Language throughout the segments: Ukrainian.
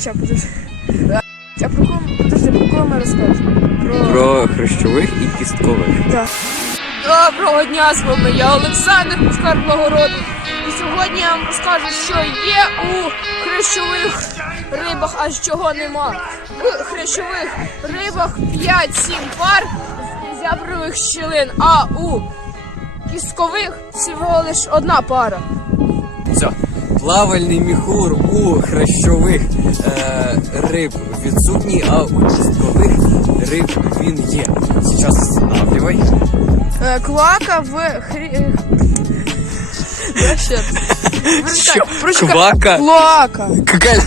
Ща, подожди. А про кого, подожди, про кого ми розказуємо? Про... Про хрещових і кісткових. Доброго дня, з вами я Олександр Пушкар Благородний. І сьогодні я вам розкажу, що є у хрещових рибах, а чого нема. В хрещових рибах 5-7 пар зябрових щілин, а у кісткових всього лише одна пара. Все. Плавальний міхур у хрещових е, риб відсутній, а у кісткових риб він є. Зараз останавливай. Е, Квака в хрі... е, Я ще раз. Що? Прочекай. Квака? Какая?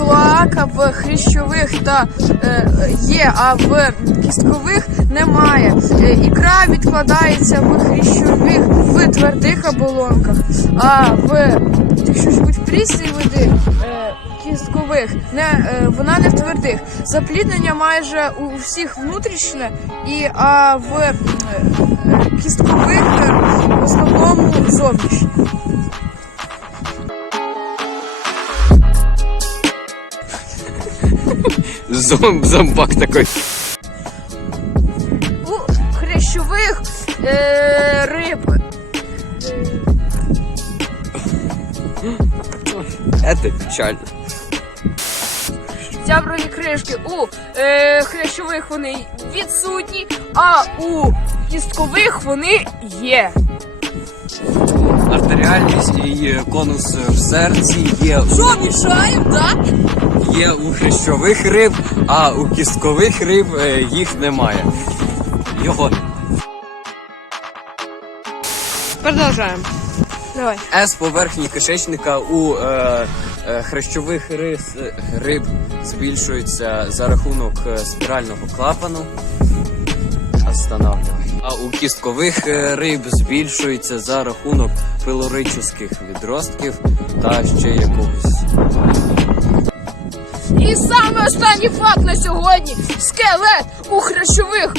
Клоака в хрящових та е, є, а в кісткових немає. Е, ікра відкладається в хрящових в твердих оболонках, а в якщо живуть в прісній води е, кісткових, не, вона не в твердих. Запліднення майже у всіх внутрішнє, і а в кісткових в основному зовнішнє. Зом, зомбак такой. у хрящових е, риб. Это печально. Зяброві кришки у е, хрящових вони відсутні, а у кісткових вони є. Артеріальність і конус в серці є, Що мішаємо, так? Є у хрещових риб, а у кісткових риб е, їх немає. Його Продовжуємо. Давай. С поверхні кишечника у е, е, хрещових рис, риб збільшується за рахунок е, спірального клапану. Останавливай. А у кісткових е, риб збільшується за рахунок пилорических відростків та ще якогось. І саме останній факт на сьогодні. Скелет у хрящових.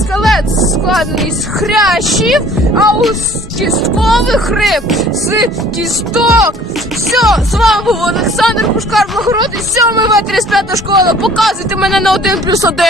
Скелет складений з хрящів, а у кісткових риб з кісток. Все, з вами був Олександр Пушкар Благородний, 7 В 35 школа. Показуйте мене на 1 плюс 1.